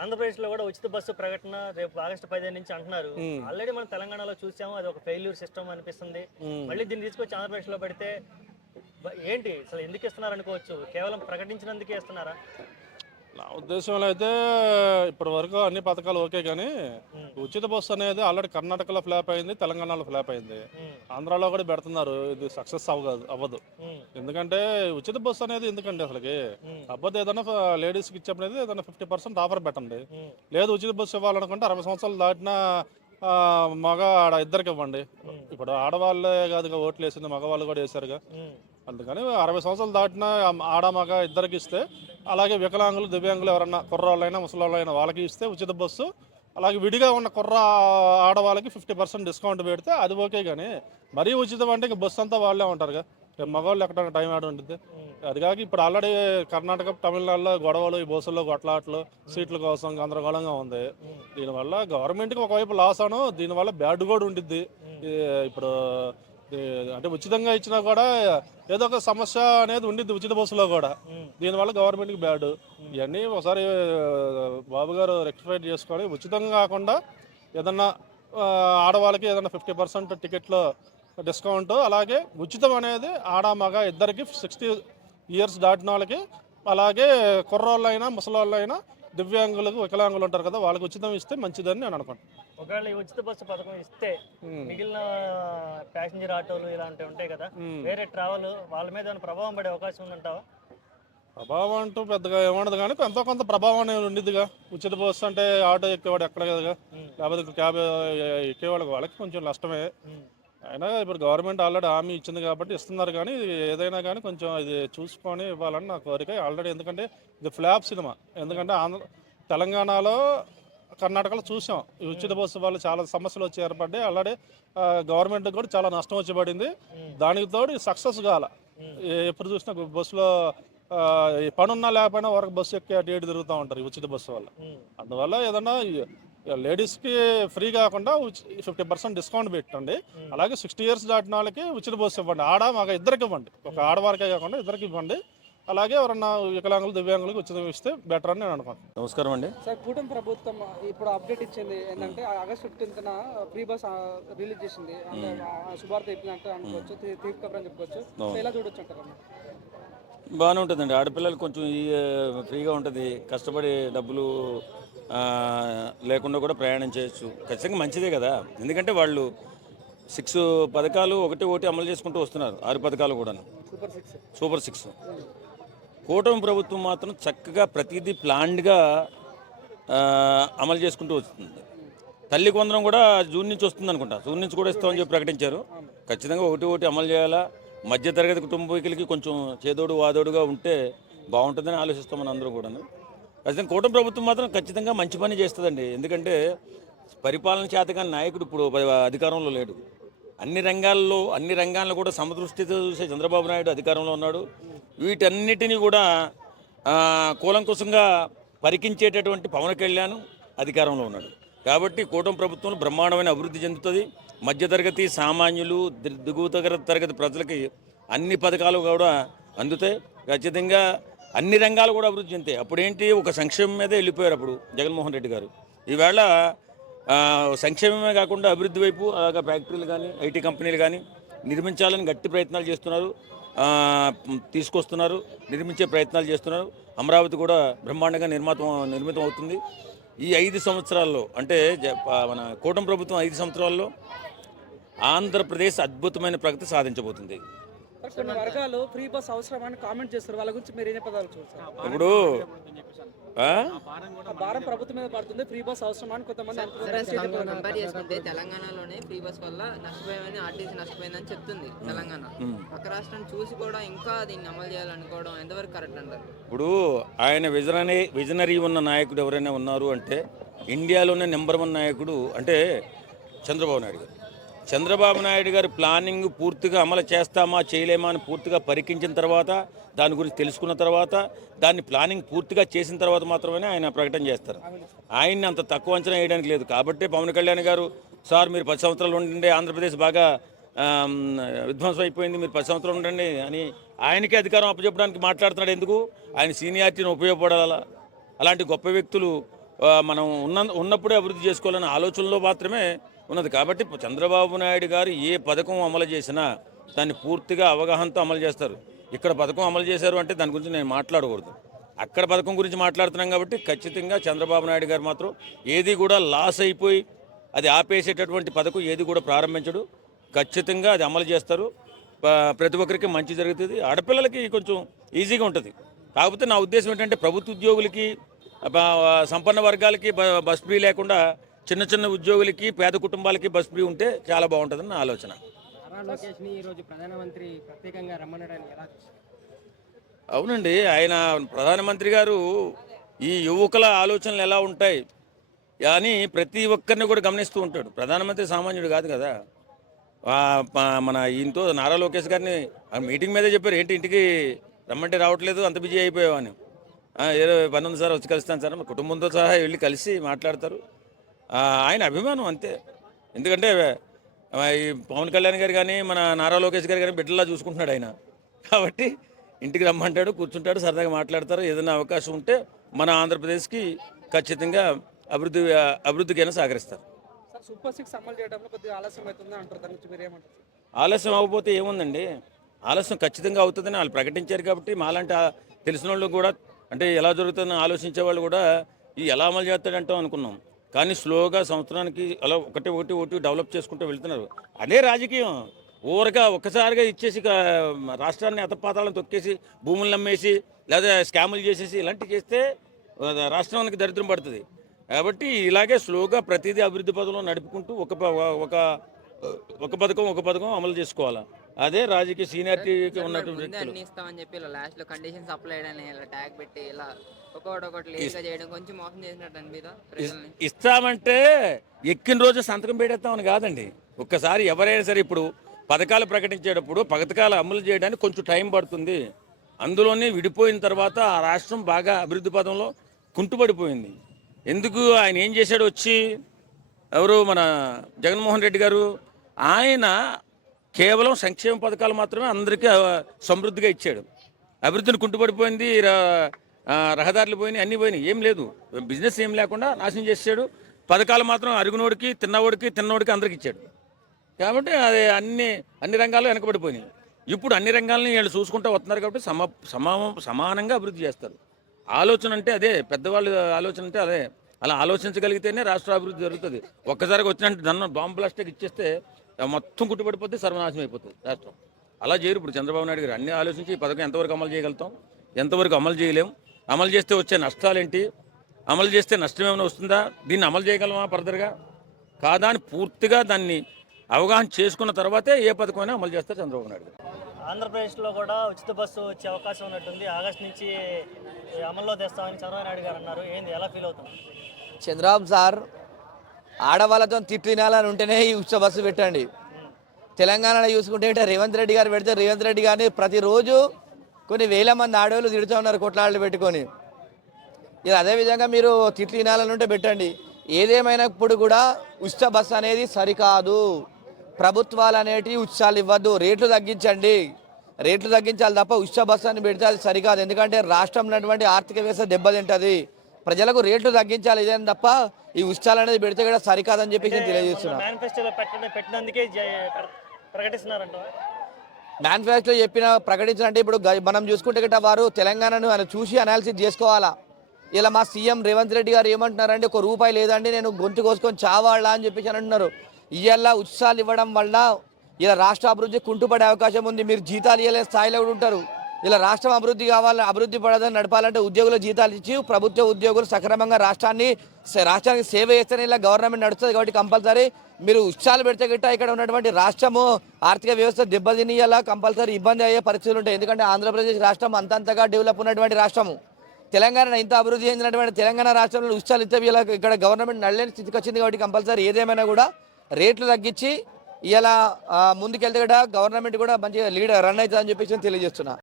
ఆంధ్రప్రదేశ్లో కూడా ఉచిత బస్సు ప్రకటన రేపు ఆగస్టు 15 నుంచి అంటున్నారు. ఆల్రెడీ మనం తెలంగాణలో చూసాము, అది ఒక ఫెయిల్యూర్ సిస్టమ్ అనిపిస్తుంది. మళ్ళీ దీన్ని తీసుకొచ్చి ఆంధ్రప్రదేశ్లో పెడితే ఏంటి అసలు ఎందుకు ఇస్తున్నారు అనుకోవచ్చు? కేవలం ప్రకటించినందుకే ఇస్తున్నారా? నా ఉద్దేశంలో అయితే ఇప్పటి వరకు అన్ని పథకాలు ఓకే, కానీ ఉచిత బస్సు అనేది ఆల్రెడీ కర్ణాటకలో ఫ్లాప్ అయింది, తెలంగాణలో ఫ్లాప్ అయింది, ఆంధ్రాలో కూడా పెడుతున్నారు. ఇది సక్సెస్ అవ్వదు. ఎందుకంటే ఉచిత బస్సు అనేది ఎందుకండి అసలుకి అవ్వదు. ఏదైనా లేడీస్కి ఇచ్చేప్పుడు ఏదైనా 50% ఆఫర్ పెట్టండి. లేదు ఉచిత బస్సు ఇవ్వాలనుకుంటే 60 సంవత్సరాలు దాటిన మగ ఆడ ఇద్దరికి ఇవ్వండి. ఇప్పుడు ఆడవాళ్ళే కాదుగా ఓట్లు వేసింది, మగవాళ్ళు కూడా వేశారుగా. అందుకని 60 సంవత్సరాలు దాటిన ఆడ మగ ఇద్దరికి ఇస్తే, అలాగే వికలాంగులు దివ్యాంగులు ఎవరన్నా కుర్రాళ్ళైనా ముసలాళ్ళైనా వాళ్ళకి ఇస్తే ఉచిత బస్సు, అలాగే విడిగా ఉన్న ఆడవాళ్ళకి 50% డిస్కౌంట్ పెడితే అది ఓకే. కానీ మరీ ఉచితం అంటే ఇంక బస్సు అంతా వాళ్ళే ఉంటారుగా, మగవాళ్ళు ఎక్కడ టైం ఆడ ఉంటుంది. అది కాక ఇప్పుడు ఆల్రెడీ కర్ణాటక తమిళనాడులో గొడవలు, ఈ బస్సుల్లో కొట్లాట్లు, సీట్ల కోసం గందరగోళంగా ఉంది. దీనివల్ల గవర్నమెంట్కి ఒకవైపు లాస్ అను, దీనివల్ల బ్యాడ్ కూడా ఉండిద్ది. ఇప్పుడు అంటే ఉచితంగా ఇచ్చినా కూడా ఏదో ఒక సమస్య అనేది ఉండిద్ది ఉచిత బస్సులో కూడా. దీనివల్ల గవర్నమెంట్కి బ్యాడ్. ఇవన్నీ ఒకసారి బాబు గారు రెక్టిఫై చేసుకొని ఉచితంగా కాకుండా ఏదన్నా ఆడవాళ్ళకి ఏదన్నా 50% టికెట్లో డిస్కౌంట్, అలాగే ఉచితం అనేది ఆడ మగ ఇద్దరికి 60 ఇయర్స్ దాటిన వాళ్ళకి, అలాగే కుర్రోళ్ళైనా ముసలోళ్ళైనా దివ్యాంగులకు వికలాంగులు ఉంటారు కదా, వాళ్ళకి ఉచితం ఇస్తే మంచిదని నేను అనుకుంటాను. ఒకవేళ ఈ ఉచిత బస్సు పథకం ఇస్తే మిగిలిన ప్యాసింజర్ ఆటోలు ఇలాంటివి ఉంటాయి కదా, వేరే ట్రావెల్ వాళ్ళ మీద ఏమైనా ప్రభావం పడే అవకాశం ఉందంటావా? ప్రభావం అంటూ పెద్దగా ఏమన్నది, కానీ ఎంతో కొంత ప్రభావం అనేది ఉండిద్దిగా. ఉచిత బస్సు అంటే ఆటో ఎక్కేవాడు ఎక్కడ కదగా, లేకపోతే క్యాబ్ ఎక్కేవాళ్ళకి వాళ్ళకి కొంచెం నష్టమే. అయినా ఇప్పుడు గవర్నమెంట్ ఆల్రెడీ హామీ ఇచ్చింది కాబట్టి ఇస్తున్నారు, కానీ ఏదైనా కానీ కొంచెం ఇది చూసుకొని ఇవ్వాలని నా కోరిక ఆల్రెడీ. ఎందుకంటే ఇది ఫ్లాప్ సినిమా. ఎందుకంటే తెలంగాణలో కర్ణాటకలో చూసాం, ఈ ఉచిత బస్సు వల్ల చాలా సమస్యలు వచ్చి ఏర్పడ్డాయి. ఆల్రెడీ గవర్నమెంట్కి కూడా చాలా నష్టం వచ్చి పడింది. దానికి తోడు సక్సెస్ కాల. ఎప్పుడు చూసినా బస్సులో పనున్నా లేకపోయినా వరకు బస్సు ఎక్కి అటు ఇటు తిరుగుతూ ఉంటారు ఈ ఉచిత బస్సు వల్ల. అందువల్ల ఏదన్నా లేడీస్కి ఫ్రీ కాకుండా 50% డిస్కౌంట్ పెట్టండి. అలాగే 60 ఇయర్స్ దాటిన వాళ్ళకి ఉచిత బస్సు ఇవ్వండి. ఆడ మగ ఇద్దరికి ఇవ్వండి, ఒక ఆడవారికే కాకుండా ఇద్దరికి ఇవ్వండి. అలాగే ఎవరన్నా వికలాంగులు దివ్యాంగులకు ఉచితం ఇస్తే బెటర్ అని నేను అనుకుంటున్నాను. నమస్కారం అండి సార్, కూటమి ప్రభుత్వం ఇప్పుడు అప్డేట్ ఇచ్చింది ఏంటంటే ఆగస్ట్ 15న ఫ్రీ బస్ రిలీజ్ చేసింది. అంటే శుభార్త అయిపోయినట్టు అనుకోవచ్చు, తీర్పు కబర్ అని చెప్పుకోవచ్చు. ఎలా చూడొచ్చు అంటారు? బాగానే ఉంటుందండి. ఆడపిల్లలు కొంచెం ఫ్రీగా ఉంటుంది, కష్టపడి డబ్బులు లేకుండా కూడా ప్రయాణం చేయొచ్చు. ఖచ్చితంగా మంచిదే కదా. ఎందుకంటే వాళ్ళు 6 పథకాలు ఒకటి అమలు చేసుకుంటూ వస్తున్నారు, 6 పథకాలు కూడా సూపర్ 6. కూటమి ప్రభుత్వం మాత్రం చక్కగా ప్రతిదీ ప్లాన్డ్గా అమలు చేసుకుంటూ వస్తుంది. తల్లి కొందరం కూడా జూన్ నుంచి వస్తుంది అనుకుంటా, జూన్ నుంచి కూడా ఇస్తామని చెప్పి ప్రకటించారు. ఖచ్చితంగా ఒకటి అమలు చేయాలా. మధ్యతరగతి కుటుంబీకులకి కొంచెం చేదోడు వాదోడుగా ఉంటే బాగుంటుందని ఆలోచిస్తాం మన అందరూ కూడా. ఖచ్చితంగా కూటమి ప్రభుత్వం మాత్రం ఖచ్చితంగా మంచి పని చేస్తుందండి. ఎందుకంటే పరిపాలన చేతగాని నాయకుడు ఇప్పుడు అధికారంలో లేడు. అన్ని రంగాల్లో కూడా సమదృష్టితో చూసే చంద్రబాబు నాయుడు అధికారంలో ఉన్నాడు. వీటన్నిటినీ కూడా కూలంకుశంగా పరికించేటటువంటి పవన్ కళ్యాణ్ అధికారంలో ఉన్నాడు. కాబట్టి కూటమి ప్రభుత్వంలో బ్రహ్మాండమైన అభివృద్ధి చెందుతుంది. మధ్యతరగతి సామాన్యులు దిగువ తరగతి ప్రజలకి అన్ని పథకాలు కూడా అందుతాయి. ఖచ్చితంగా అన్ని రంగాలు కూడా అభివృద్ధి చెందుతాయి. అప్పుడేంటి, ఒక సంక్షేమం మీదే వెళ్ళిపోయారు అప్పుడు జగన్మోహన్ రెడ్డి గారు. ఈవేళ సంక్షేమమే కాకుండా అభివృద్ధి వైపు, అలాగే ఫ్యాక్టరీలు కానీ ఐటీ కంపెనీలు కానీ నిర్మించాలని గట్టి ప్రయత్నాలు చేస్తున్నారు, తీసుకొస్తున్నారు, నిర్మించే ప్రయత్నాలు చేస్తున్నారు. అమరావతి కూడా బ్రహ్మాండంగా నిర్మితం అవుతుంది. ఈ 5 సంవత్సరాల్లో, అంటే మన కూటమి ప్రభుత్వం 5 సంవత్సరాల్లో ఆంధ్రప్రదేశ్ అద్భుతమైన ప్రగతి సాధించబోతుంది. కొన్ని వర్గాలు ఫ్రీ బస్ అవసరమని కామెంట్ చేస్తారు, వాళ్ళ గురించి మీరు ఏ పదాలు చూస్తారు? ఇప్పుడు భారం ప్రభుత్వం మీద పడుతుంది, ఫ్రీ బస్ అవసరమని కొంతమంది కంపేర్ చేసుకుంటే తెలంగాణలోనే ఫ్రీ బస్ వల్ల నష్టపోయిందని, ఆర్టీసీ నష్టపోయిందని చెప్తుంది తెలంగాణ. పక్క రాష్ట్రం చూసి కూడా ఇంకా దీన్ని అమలు చేయాలనుకోవడం ఎంతవరకు కరెక్ట్ అంటారు? ఇప్పుడు ఆయన విజనరీ ఉన్న నాయకుడు ఎవరైనా ఉన్నారు అంటే ఇండియాలోనే నెంబర్ 1 నాయకుడు అంటే చంద్రబాబు నాయుడు గారు. చంద్రబాబు నాయుడు గారి ప్లానింగ్ పూర్తిగా అమలు చేస్తామా చేయలేమా అని పూర్తిగా పరికించిన తర్వాత, దాని గురించి తెలుసుకున్న తర్వాత, దాన్ని ప్లానింగ్ పూర్తిగా చేసిన తర్వాత మాత్రమే ఆయన ప్రకటన చేస్తారు. ఆయన్ని అంత తక్కువ అంచనా వేయడానికి లేదు. కాబట్టి పవన్ కళ్యాణ్ గారు, సార్ మీరు 10 సంవత్సరాలు ఉండండి, ఆంధ్రప్రదేశ్ బాగా విధ్వంసం అయిపోయింది, మీరు 10 సంవత్సరాలు ఉండండి అని ఆయనకే అధికారం అప్పచెప్పడానికి మాట్లాడుతున్నాడు. ఎందుకు? ఆయన సీనియారిటీని ఉపయోగపడాలా? అలాంటి గొప్ప వ్యక్తులు మనం ఉన్నప్పుడే అభివృద్ధి చేసుకోవాలనే ఆలోచనలో మాత్రమే ఉన్నది. కాబట్టి చంద్రబాబు నాయుడు గారు ఏ పథకం అమలు చేసినా దాన్ని పూర్తిగా అవగాహనతో అమలు చేస్తారు. ఇక్కడ పథకం అమలు చేశారు అంటే దాని గురించి నేను మాట్లాడకూడదు. అక్కడ పథకం గురించి మాట్లాడుతున్నాం కాబట్టి ఖచ్చితంగా చంద్రబాబు నాయుడు గారు మాత్రం ఏది కూడా లాస్ అయిపోయి అది ఆపేసేటటువంటి పథకం ఏది కూడా ప్రారంభించడు. ఖచ్చితంగా అది అమలు చేస్తారు. ప్రతి ఒక్కరికి మంచి జరుగుతుంది. ఆడపిల్లలకి కొంచెం ఈజీగా ఉంటుంది. కాకపోతే నా ఉద్దేశం ఏంటంటే ప్రభుత్వ ఉద్యోగులకి, సంపన్న వర్గాలకి బస్ ఫ్రీ లేకుండా చిన్న చిన్న ఉద్యోగులకి, పేద కుటుంబాలకి బస్ ఫ్రీ ఉంటే చాలా బాగుంటుందని నా ఆలోచన. నారా లోకేష్ని ఈరోజు ప్రధానమంత్రి ప్రత్యేకంగా రమ్మనడానికి ఎలా చూస్తారు? అవునండి, ఆయన ప్రధానమంత్రి గారు ఈ యువకుల ఆలోచనలు ఎలా ఉంటాయి అని ప్రతి ఒక్కరిని కూడా గమనిస్తూ ఉంటాడు. ప్రధానమంత్రి సామాన్యుడు కాదు కదా. మన ఈయనతో నారా లోకేష్ గారిని మీటింగ్ మీదే చెప్పారు, ఏంటి ఇంటికి రమ్మంటే రావట్లేదు, అంత బిజీ అయిపోయావు అని. ఏదో పని ఉంది సార్, వచ్చి కలుస్తాను సార్, మా కుటుంబంతో సహా వెళ్ళి కలిసి మాట్లాడతారు. ఆయన అభిమానం అంతే. ఎందుకంటే ఈ పవన్ కళ్యాణ్ గారు కానీ మన నారా లోకేష్ గారు కానీ బిడ్డలా చూసుకుంటున్నాడు ఆయన. కాబట్టి ఇంటికి రమ్మంటాడు, కూర్చుంటాడు, సరదాగా మాట్లాడతారు. ఏదైనా అవకాశం ఉంటే మన ఆంధ్రప్రదేశ్కి ఖచ్చితంగా అభివృద్ధికైనా సహకరిస్తారు. సార్, సూపర్ 6 అమలు చేయడంలో కొద్దిగా ఆలస్యం అవుతుంది అంటారు. దాని గురించి మీరు ఏమంటారు? ఆలస్యం అవ్వకపోతే ఏముందండి, ఆలస్యం ఖచ్చితంగా అవుతుందని వాళ్ళు ప్రకటించారు. కాబట్టి మాలాంటి తెలిసిన వాళ్ళు కూడా, అంటే ఎలా జరుగుతుందని ఆలోచించే వాళ్ళు కూడా ఈ ఎలా అమలు చేస్తాడంటాం అనుకున్నాం. కానీ స్లోగా సంవత్సరానికి అలా ఒకటి డెవలప్ చేసుకుంటూ వెళ్తున్నారు. అదే రాజకీయం. ఒక్కసారిగా ఇచ్చేసి రాష్ట్రాన్ని అతపాతాలను తొక్కేసి భూములు నమ్మేసి లేదా స్కాములు చేసేసి ఇలాంటివి చేస్తే రాష్ట్రానికి దరిద్రం పడుతుంది. కాబట్టి ఇలాగే స్లోగా ప్రతిదీ అభివృద్ధి పథంలో నడుపుకుంటూ ఒక పథకం అమలు చేసుకోవాలా. అదే రాజకీయ సీనియారిటీకి ఉన్నటువంటి వ్యక్తులు. అన్ని ఇస్తామని చెప్పి ఇలా లాస్ట్ లో కండిషన్స్ అప్లై చేయడానికి ఇలా ట్యాగ్ పెట్టి ఇలా ఒకటి లేట్గా చేయడం కొంచెం మోసం చేసినట్టు అనిపిదా ప్రజల్ని? ఇస్తామంటే ఎక్కిన రోజు సంతకం పెట్టేస్తామని కాదండి. ఒక్కసారి ఎవరైనా సరే ఇప్పుడు పథకాలు ప్రకటించేటప్పుడు పథకాలు అమలు చేయడానికి కొంచెం టైం పడుతుంది. అందులోనే విడిపోయిన తర్వాత ఆ రాష్ట్రం బాగా అభివృద్ధి పథంలో కుంటుపడిపోయింది. ఎందుకు ఆయన ఏం చేశాడు వచ్చి, ఎవరు మన జగన్మోహన్ రెడ్డి గారు, ఆయన కేవలం సంక్షేమ పథకాలు మాత్రమే అందరికీ సమృద్ధిగా ఇచ్చాడు. అభివృద్ధిని కుంటుపడిపోయింది, రహదారులు పోయినాయి, అన్నీ పోయినాయి, ఏం లేదు, బిజినెస్ ఏం లేకుండా నాశనం చేసాడు. పథకాలు మాత్రం అరుగునోడికి తిన్నోడికి అందరికి ఇచ్చాడు. కాబట్టి అది అన్ని రంగాల్లో వెనకబడిపోయినాయి. ఇప్పుడు అన్ని రంగాలని వీళ్ళు చూసుకుంటూ వస్తున్నారు. కాబట్టి సమానంగా అభివృద్ధి చేస్తారు. ఆలోచన అంటే అదే, పెద్దవాళ్ళు ఆలోచన అంటే అదే. అలా ఆలోచించగలిగితేనే రాష్ట్ర అభివృద్ధి జరుగుతుంది. ఒక్కసారిగా వచ్చినట్టు బాంబు బ్లాస్ట్కి ఇచ్చేస్తే మొత్తం కుట్టుబడిపోతే సర్వనాశనం అయిపోతుంది రాష్ట్రం. అలా చేయరు. ఇప్పుడు చంద్రబాబు నాయుడు గారు అన్ని ఆలోచించి ఈ పథకం ఎంతవరకు అమలు చేయగలుగుతాం, ఎంతవరకు అమలు చేయలేం, అమలు చేస్తే వచ్చే నష్టాలేంటి, అమలు చేస్తే నష్టం ఏమైనా వస్తుందా, దీన్ని అమలు చేయగలమా ఫర్దర్గా కాదా అని పూర్తిగా దాన్ని అవగాహన చేసుకున్న తర్వాతే ఏ పథకమైనా అమలు చేస్తారు చంద్రబాబు నాయుడు గారు. ఆంధ్రప్రదేశ్లో కూడా ఉచిత బస్సు వచ్చే అవకాశం ఉన్నట్టుంది. ఆగస్టు నుంచి అమల్లో తెస్తామని చంద్రబాబు నాయుడు గారు అన్నారు. ఏంది, ఎలా ఫీల్ అవుతాం? చంద్రబాబు సార్, ఆడవాళ్ళతో తిట్లు తినాలని ఉంటేనే ఈ ఉచిత బస్సు పెట్టండి. తెలంగాణలో చూసుకుంటే రేవంత్ రెడ్డి గారు పెడితే రేవంత్ రెడ్డి గారిని ప్రతిరోజు కొన్ని వేల మంది ఆడవాళ్ళు తిడుతూ ఉన్నారు కొట్లాళ్ళు పెట్టుకొని. ఇది అదేవిధంగా మీరు తిట్లు తినాలని ఉంటే పెట్టండి. ఏదేమైనప్పుడు కూడా ఉచిత బస్సు అనేది సరికాదు. ప్రభుత్వాలు అనేటివి ఉచితాలు ఇవ్వద్దు, రేట్లు తగ్గించండి. రేట్లు తగ్గించాలి తప్ప ఉచిత బస్సు అని పెడితే అది సరికాదు. ఎందుకంటే రాష్ట్రంలో ఉన్నటువంటి ఆర్థిక వ్యవస్థ దెబ్బతింటుంది. ప్రజలకు రేట్లు తగ్గించాలి, ఇదేం తప్ప ఈ ఉచితాలు అనేది పెడితే కూడా సరికాదని చెప్పేసి నేను తెలియజేస్తున్నాను. మేనిఫెస్టోలో పెట్టినందుకే ప్రకటిస్తున్నారంట. మేనిఫెస్టో ప్రకటించాలంటే ఇప్పుడు మనం చూసుకుంటే గట్రా వారు తెలంగాణను ఆయన చూసి అనాలిసిస్ చేసుకోవాలా. ఇలా మా సీఎం రేవంత్ రెడ్డి గారు ఏమంటున్నారంటే, ₹1 లేదండి నేను గొంతు కోసుకొని చావాలా అని చెప్పేసి అని అంటున్నారు. ఇవాళ ఉచితాలు ఇవ్వడం వల్ల ఇలా రాష్ట్ర అభివృద్ధి కుంటుపడే అవకాశం ఉంది. మీరు జీతాలు ఇవ్వలేని స్థాయిలో కూడా ఉంటారు. ఇలా రాష్ట్రం అభివృద్ధి పడదని నడపాలంటే ఉద్యోగుల జీతాలు ఇచ్చి ప్రభుత్వ ఉద్యోగులు సక్రమంగా రాష్ట్రానికి సేవ చేస్తేనే ఇలా గవర్నమెంట్ నడుస్తుంది. కాబట్టి కంపల్సరీ మీరు ఉత్సాహాలు పెడితే గిట్ట ఇక్కడ ఉన్నటువంటి రాష్ట్రము ఆర్థిక వ్యవస్థ దెబ్బతినియాలా, కంపల్సరీ ఇబ్బంది అయ్యే పరిస్థితులు ఉంటాయి. ఎందుకంటే ఆంధ్రప్రదేశ్ రాష్ట్రం అంతంతగా డెవలప్ ఉన్నటువంటి రాష్ట్రము. తెలంగాణ ఇంత అభివృద్ధి చెందినటువంటి తెలంగాణ రాష్ట్రంలో ఉత్సాహాలు ఇస్తే ఇక్కడ గవర్నమెంట్ నడలేని స్థితికి వచ్చింది. కాబట్టి కంపల్సరీ ఏదేమైనా కూడా రేట్లు తగ్గించి ఇలా ముందుకెళ్తే కూడా గవర్నమెంట్ కూడా మంచిగా రన్ అవుతుందని చెప్పేసి తెలియజేస్తున్నా.